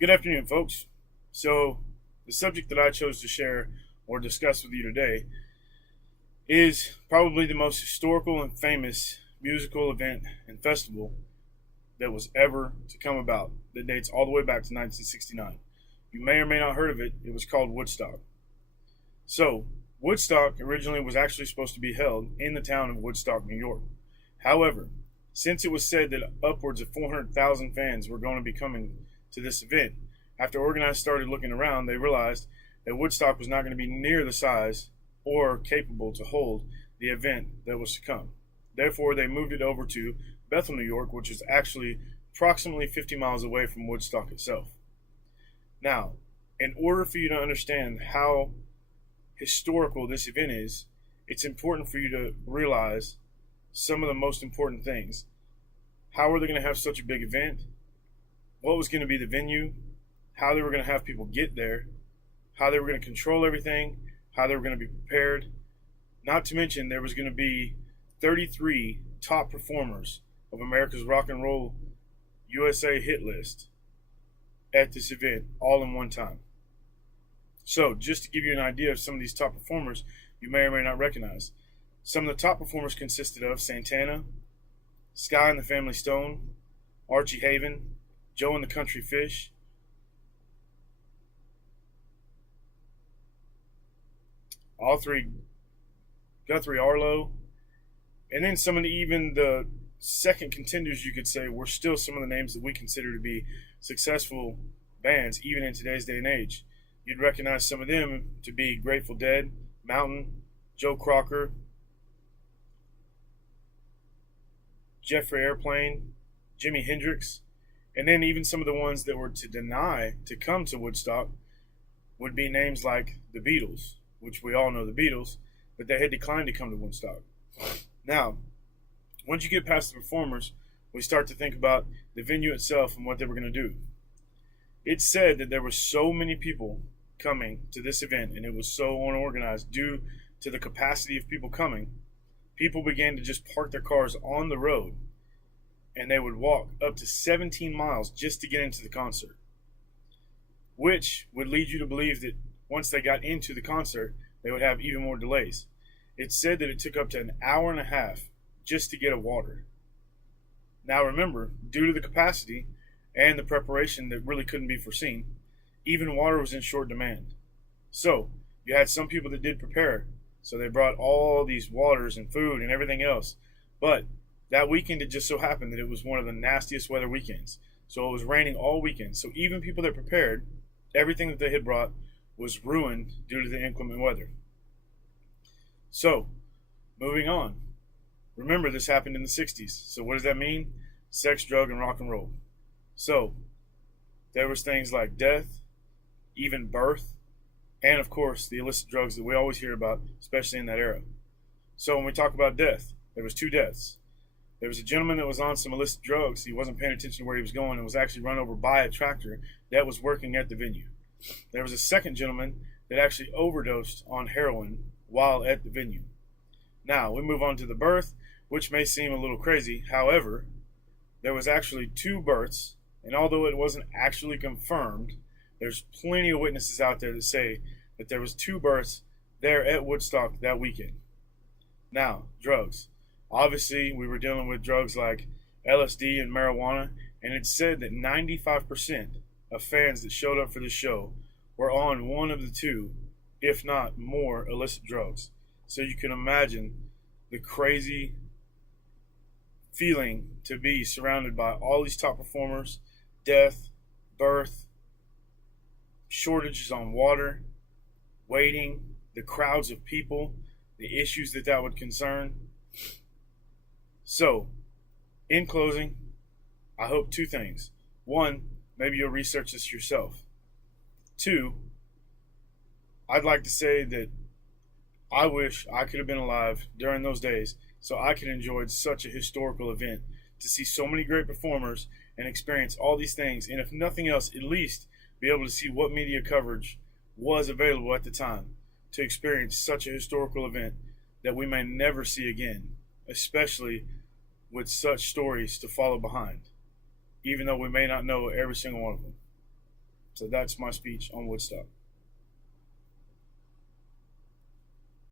Good afternoon, folks. So, the subject that I chose to share or discuss with you today is probably the most historical and famous musical event and festival that was ever to come about that dates all the way back to 1969. You may or may not have heard of it. It was called Woodstock. So, Woodstock originally was actually supposed to be held in the town of Woodstock, New York. However, since it was said that upwards of 400,000 fans were going to be coming to this event, after organizers started looking around, they realized that Woodstock was not going to be near the size or capable to hold the event that was to come. Therefore, they moved it over to Bethel, New York, which is actually approximately 50 miles away from Woodstock itself. Now, in order for you to understand how historical this event is, it's important for you to realize some of the most important things. How are they going to have such a big event? What was going to be the venue? How they were going to have people get there? How they were going to control everything? How they were going to be prepared? Not to mention, there was going to be 33 top performers of America's Rock and Roll USA hit list at this event all in one time. So, just to give you an idea of some of these top performers you may or may not recognize, some of the top performers consisted of Santana, Sky and the Family Stone, Archie Haven, Joe and the Country Fish, all three, Guthrie Arlo, and then some of even the second contenders, you could say, were still some of the names that we consider to be successful bands, even in today's day and age. You'd recognize some of them to be Grateful Dead, Mountain, Joe Crocker, Jeffrey Airplane, Jimi Hendrix, and then even some of the ones that were to deny to come to Woodstock would be names like the Beatles, which we all know the Beatles, but they had declined to come to Woodstock. Now, once you get past the performers, we start to think about the venue itself and what they were going to do. It's said that there were so many people coming to this event, and it was so unorganized due to the capacity of people coming. People began to just park their cars on the road, and they would walk up to 17 miles just to get into the concert, which would lead you to believe that once they got into the concert, they would have even more delays. It's said that it took up to an hour and a half just to get a water. Now remember, due to the capacity and the preparation that really couldn't be foreseen, even water was in short demand. So, you had some people that did prepare, so they brought all these waters and food and everything else. But that weekend, it just so happened that it was one of the nastiest weather weekends. So it was raining all weekend. So even people that prepared, everything that they had brought was ruined due to the inclement weather. So, moving on. Remember, this happened in the 60s. So what does that mean? Sex, drug, and rock and roll. So, there was things like death, even birth, and of course, the illicit drugs that we always hear about, especially in that era. So when we talk about death, there was two deaths. There was a gentleman that was on some illicit drugs. He wasn't paying attention to where he was going and was actually run over by a tractor that was working at the venue. There was a second gentleman that actually overdosed on heroin while at the venue. Now, we move on to the birth, which may seem a little crazy. However, there was actually two births, and although it wasn't actually confirmed, there's plenty of witnesses out there that say that there was two births there at Woodstock that weekend. Now, drugs. Obviously, we were dealing with drugs like LSD and marijuana, and it's said that 95% of fans that showed up for the show were on one of the two, if not more, illicit drugs. So you can imagine the crazy feeling to be surrounded by all these top performers, death, birth, shortages on water, waiting, the crowds of people, the issues that would concern. So, in closing, I hope two things. One, maybe you'll research this yourself. Two, I'd like to say that I wish I could have been alive during those days so I could enjoy such a historical event, to see so many great performers and experience all these things, and if nothing else, at least be able to see what media coverage was available at the time to experience such a historical event that we may never see again, especially with such stories to follow behind, even though we may not know every single one of them. So that's my speech on Woodstock.